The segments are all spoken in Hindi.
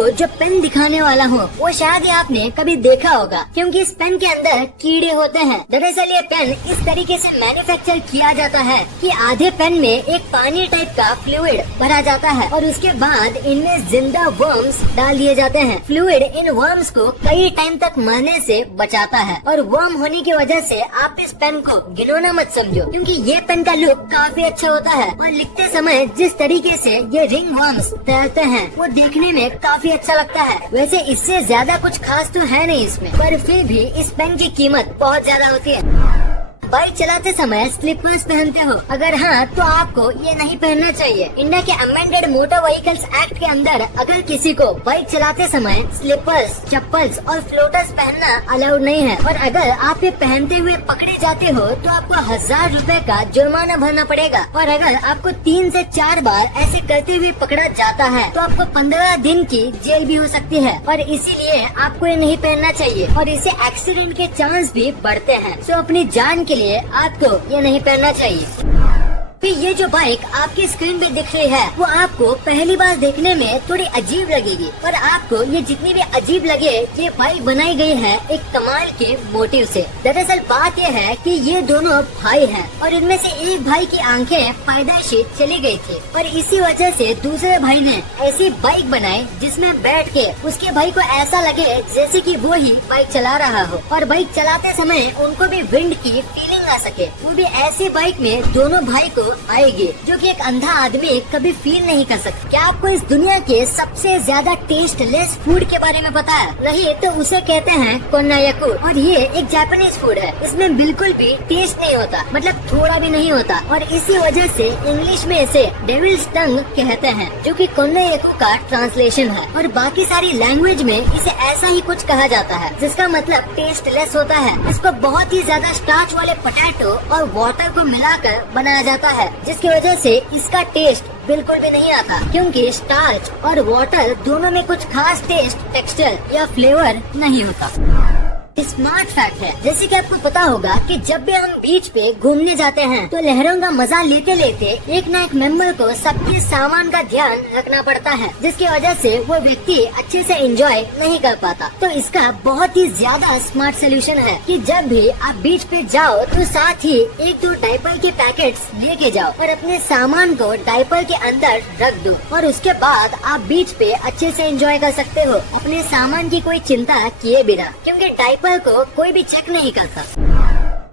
आपको जो पेन दिखाने वाला हूँ वो शायद ही आपने कभी देखा होगा, क्योंकि इस पेन के अंदर कीड़े होते हैं। दरअसल ये पेन इस तरीके से मैन्युफैक्चर किया जाता है कि आधे पेन में एक पानी टाइप का फ्लूइड भरा जाता है और उसके बाद इनमें जिंदा वर्म्स डाल दिए जाते हैं। फ्लूइड इन वर्म्स को कई टाइम तक मरने से बचाता है और वर्म होने की वजह से आप इस पेन को घिनौना मत समझो, क्योंकि ये पेन का लुक काफी अच्छा होता है और लिखते समय जिस तरीके से ये रिंग वर्म्स तैरते हैं वो देखने में काफी अच्छा लगता है। वैसे इससे ज्यादा कुछ खास तो है नहीं इसमें, पर फिर भी इस पेन की कीमत बहुत ज्यादा होती है। बाइक चलाते समय स्लीपर्स पहनते हो? अगर हाँ तो आपको ये नहीं पहनना चाहिए। इंडिया के अमेंडेड मोटर व्हीकल्स एक्ट के अंदर अगर किसी को बाइक चलाते समय स्लीपर्स, चप्पल्स और फ्लोटर्स पहनना अलाउड नहीं है और अगर आप ये पहनते हुए पकड़े जाते हो तो आपको 1000 रुपए का जुर्माना भरना पड़ेगा और अगर आपको 3 से 4 बार ऐसे करते हुए पकड़ा जाता है तो आपको 15 दिन की जेल भी हो सकती है और इसीलिए आपको ये नहीं पहनना चाहिए और इससे एक्सीडेंट के चांस भी बढ़ते हैं। तो अपनी जान के लिए आपको ये नहीं पहनना चाहिए। फिर ये जो बाइक आपकी स्क्रीन पे दिख रही है वो आपको पहली बार देखने में थोड़ी अजीब लगेगी, पर आपको ये जितनी भी अजीब लगे ये बाइक बनाई गई है एक कमाल के मोटिव से। दरअसल बात ये है कि ये दोनों भाई हैं और इनमें से एक भाई की आंखें पैदाइशी चली गई थी और इसी वजह से दूसरे भाई ने ऐसी बाइक बनाई जिसमें बैठ के उसके भाई को ऐसा लगे जैसे कि वो ही बाइक चला रहा हो और बाइक चलाते समय उनको भी विंड की फीलिंग आ सके। वो भी ऐसी बाइक में दोनों भाई को आएगी जो कि एक अंधा आदमी कभी फील नहीं कर सकता। क्या आपको इस दुनिया के सबसे ज्यादा टेस्टलेस फूड के बारे में पता है? नहीं तो उसे कहते हैं कोन्नायाकू और ये एक जापानीज फूड है। इसमें बिल्कुल भी टेस्ट नहीं होता, मतलब थोड़ा भी नहीं होता और इसी वजह से इंग्लिश में इसे डेविल्स टंग कहते हैं जो कि कोन्नायाकू का ट्रांसलेशन है और बाकी सारी लैंग्वेज में इसे ऐसा ही कुछ कहा जाता है जिसका मतलब टेस्टलेस होता है। इसको बहुत ही ज्यादा स्टार्च वाले पोटैटो और वाटर को मिलाकर बनाया जाता है जिसकी वजह से इसका टेस्ट बिल्कुल भी नहीं आता, क्योंकि स्टार्च और वाटर दोनों में कुछ खास टेस्ट, टेक्सचर या फ्लेवर नहीं होता। स्मार्ट फैक्ट है, जैसे कि आपको पता होगा कि जब भी हम बीच पे घूमने जाते हैं तो लहरों का मजा लेते लेते एक न एक मेंबर को सबके सामान का ध्यान रखना पड़ता है, जिसकी वजह से वो व्यक्ति अच्छे से एंजॉय नहीं कर पाता। तो इसका बहुत ही ज्यादा स्मार्ट सोल्यूशन है कि जब भी आप बीच पे जाओ तो साथ ही 1-2 डायपर के पैकेट्स लेके जाओ और अपने सामान को डायपर के अंदर रख दो और उसके बाद आप बीच पे अच्छे से एंजॉय कर सकते हो अपने सामान की कोई चिंता किए बिना, क्योंकि डायपर को कोई भी चेक नहीं करता।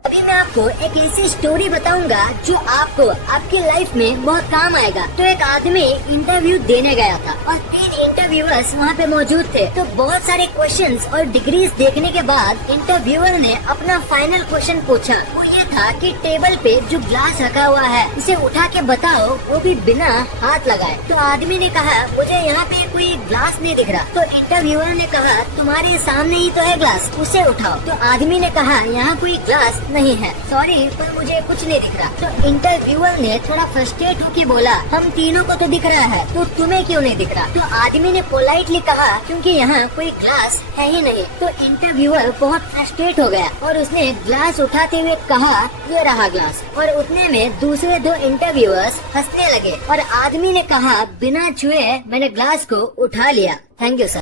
अभी मैं आपको एक ऐसी स्टोरी बताऊंगा जो आपको आपकी लाइफ में बहुत काम आएगा। तो एक आदमी इंटरव्यू देने गया था और 3 इंटरव्यूअर्स वहाँ पे मौजूद थे। तो बहुत सारे क्वेश्चंस और डिग्रीज देखने के बाद इंटरव्यूअर ने अपना फाइनल क्वेश्चन पूछा। वो ये था कि टेबल पे जो ग्लास रखा हुआ है उसे उठा के बताओ, वो भी बिना हाथ लगाए। तो आदमी ने कहा मुझे यहाँ पे कोई ग्लास नहीं दिख रहा। तो इंटरव्यूअर ने कहा तुम्हारे सामने ही तो है ग्लास, उसे उठाओ। तो आदमी ने कहा यहाँ कोई ग्लास नहीं है, सॉरी पर मुझे कुछ नहीं दिख रहा। तो इंटरव्यूअर ने थोड़ा फ्रस्ट्रेट होकर बोला हम तीनों को तो दिख रहा है, तो तुम्हें क्यों नहीं दिख रहा? तो आदमी ने पोलाइटली कहा क्योंकि यहाँ कोई ग्लास है ही नहीं। तो इंटरव्यूअर बहुत फ्रस्ट्रेट हो गया और उसने ग्लास उठाते हुए कहा ये रहा ग्लास, और उतने में दूसरे 2 इंटरव्यूअर्स हंसने लगे और आदमी ने कहा बिना छुए मैंने ग्लास को उठा लिया, थैंक यू सर।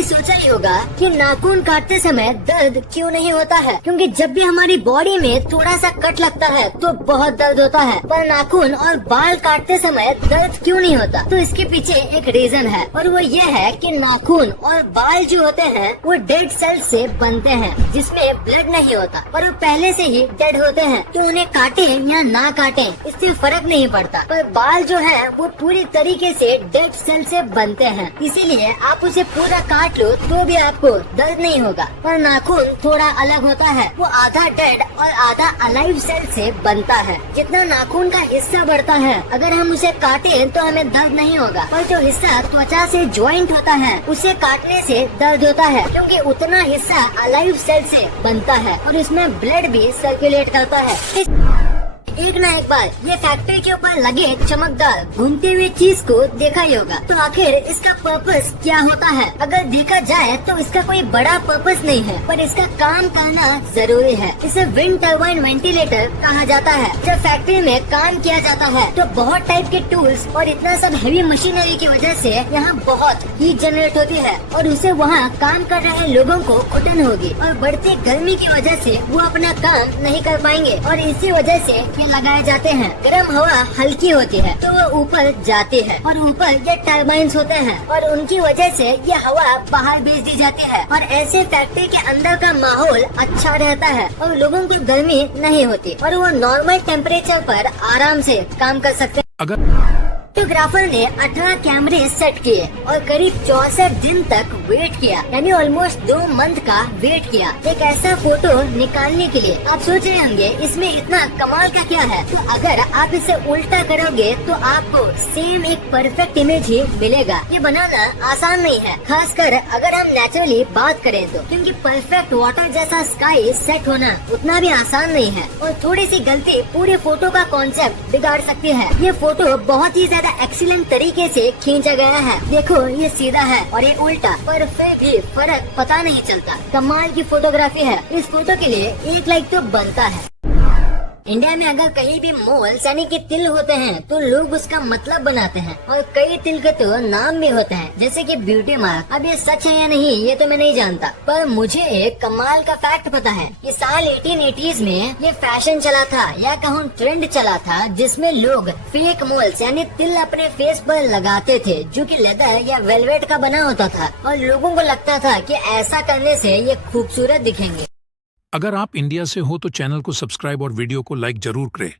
सोचा ही होगा कि नाखून काटते समय दर्द क्यों नहीं होता है, क्योंकि जब भी हमारी बॉडी में थोड़ा सा कट लगता है तो बहुत दर्द होता है, पर नाखून और बाल काटते समय दर्द क्यों नहीं होता? तो इसके पीछे एक रीजन है और वो ये है कि नाखून और बाल जो होते हैं वो डेड सेल से बनते हैं जिसमें ब्लड नहीं होता और वो पहले से ही डेड होते हैं। तो उन्हें काटे या ना काटे इससे फर्क नहीं पड़ता, पर बाल जो है वो पूरी तरीके से डेड सेल से बनते हैं, इसीलिए आप उसे पूरा काट लो तो भी आपको दर्द नहीं होगा। पर नाखून थोड़ा अलग होता है, वो आधा डेड और आधा अलाइव सेल से बनता है। जितना नाखून का हिस्सा बढ़ता है अगर हम उसे काटे तो हमें दर्द नहीं होगा, पर जो हिस्सा त्वचा से ज्वाइंट होता है उसे काटने से दर्द होता है, क्योंकि उतना हिस्सा अलाइव सेल से बनता है और उसमें ब्लड भी सर्कुलेट करता है। एक ना एक बार ये फैक्ट्री के ऊपर लगे चमकदार घूमते हुए चीज को देखा ही होगा। तो आखिर इसका पर्पस क्या होता है? अगर देखा जाए तो इसका कोई बड़ा पर्पस नहीं है, पर इसका काम करना जरूरी है। इसे विंड टर्बाइन वेंटिलेटर कहा जाता है। जब फैक्ट्री में काम किया जाता है तो बहुत टाइप के टूल्स और इतना सब हेवी मशीनरी की वजह से यहाँ बहुत हीट जनरेट होती है और उसे वहाँ काम कर रहे लोगों को घुटन होगी और बढ़ती गर्मी की वजह से वो अपना काम नहीं कर पाएंगे और इसी वजह से ये लगाए जाते हैं। गर्म हवा हल्की होती है तो वो ऊपर जाती है और ऊपर ये टर्बाइंस होते हैं और उनकी वजह से ये हवा बाहर भेज दी जाती है और ऐसे फैक्ट्री के अंदर का माहौल अच्छा रहता है और लोगों को गर्मी नहीं होती और वो नॉर्मल टेम्परेचर पर आराम से काम कर सकते हैं। फोटोग्राफर ने 18 कैमरे सेट किए और करीब 64 दिन तक वेट किया, यानी ऑलमोस्ट 2 मंथ का वेट किया एक ऐसा फोटो निकालने के लिए। आप सोच रहे होंगे इसमें इतना कमाल का क्या है? तो अगर आप इसे उल्टा करोगे तो आपको सेम एक परफेक्ट इमेज ही मिलेगा। ये बनाना आसान नहीं है, खासकर अगर हम नेचुरली बात करें तो, क्योंकि परफेक्ट वाटर जैसा स्काई सेट होना उतना भी आसान नहीं है और थोड़ी सी गलती पूरे फोटो का कॉन्सेप्ट बिगाड़ सकती है। ये फोटो बहुत ही ज्यादा एक्सीलेंट तरीके से खींचा गया है। देखो ये सीधा है और ये उल्टा, पर फिर भी फर्क पता नहीं चलता। कमाल की फोटोग्राफी है। इस फोटो के लिए 1 लाइक तो बनता है। इंडिया में अगर कहीं भी मोल्स यानी कि तिल होते हैं तो लोग उसका मतलब बनाते हैं और कई तिल के तो नाम भी होते हैं, जैसे कि ब्यूटी मार्क। अब ये सच है या नहीं ये तो मैं नहीं जानता, पर मुझे एक कमाल का फैक्ट पता है कि साल 1880s में ये फैशन चला था या कहूँ ट्रेंड चला था, जिसमें लोग फेक मोल्स यानी तिल अपने फेस पर लगाते थे जो कि लेदर या वेलवेट का बना होता था और लोगों को लगता था कि ऐसा करने से ये खूबसूरत दिखेंगे। अगर आप इंडिया से हो तो चैनल को सब्सक्राइब और वीडियो को लाइक जरूर करें।